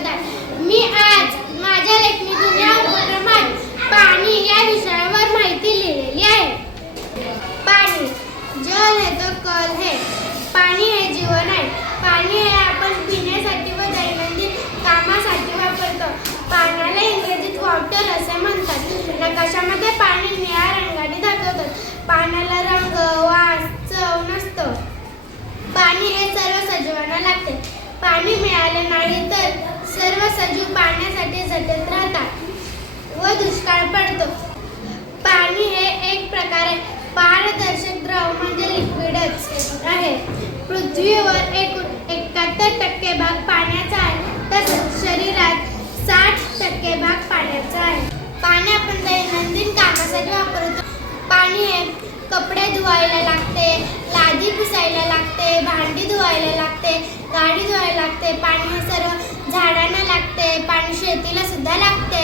स्वागत आहे. मी आज माझ्या लेखणीतून या उपक्रमात पाणी या विषयावर माहिती लिहिलेली आहे. पाणी, जल है तो कल है. पाणी हे जीवन आहे. पाणी हे आपण पिण्यासाठी व दैनंदिन कामासाठी वापरतो. पाण्याला इंग्रजीत वॉटर असे म्हणतात. नकाशामध्ये पाणी निळ्या रंगाने दाखवतात. पाण्याला रंग, वास, चव नसतं. पाणी हे सर्व सजीवांना लागते. पाणी मिळाले नाही तर सर्व सजीव पाण्यासाठी झटत राहतात व दुष्काळ पडतो. पाणी हे एक प्रकारे पारदर्शक द्रव म्हणजे लिक्विडच आहे. पृथ्वीवर एकूण 71% भाग पाण्याचा आहे, तसंच शरीरात 60% भाग पाण्याचा आहे. पाणी आपण दैनंदिन कामासाठी वापरतो. पाणी हे कपडे धुवायला लागते, लादी पुसायला लागते, भांडी धुवायला लागते, गाडी धुवायला लागते. पाणी हे सर्व झाडांना लागते. पाणी शेतीला सुद्धा लागते.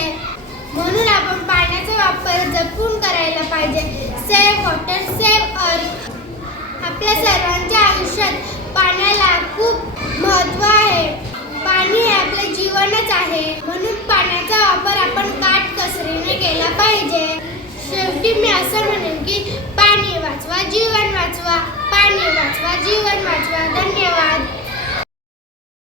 म्हणून आपण पाण्याचा वापर जपून करायला पाहिजे. सेव्ह वॉटर, सेव्ह अर्थ. आपल्या सर्वांच्या आयुष्यात पाण्याला खूप महत्त्व आहे. पाणी हे आपले जीवनच आहे. म्हणून पाण्याचा वापर आपण काटकसरीने केला पाहिजे. शेवटी मी असं म्हणेन की पाणी वाचवा, जीवन वाचवा. पाणी वाचवा, जीवन वाचवा. धन्यवाद.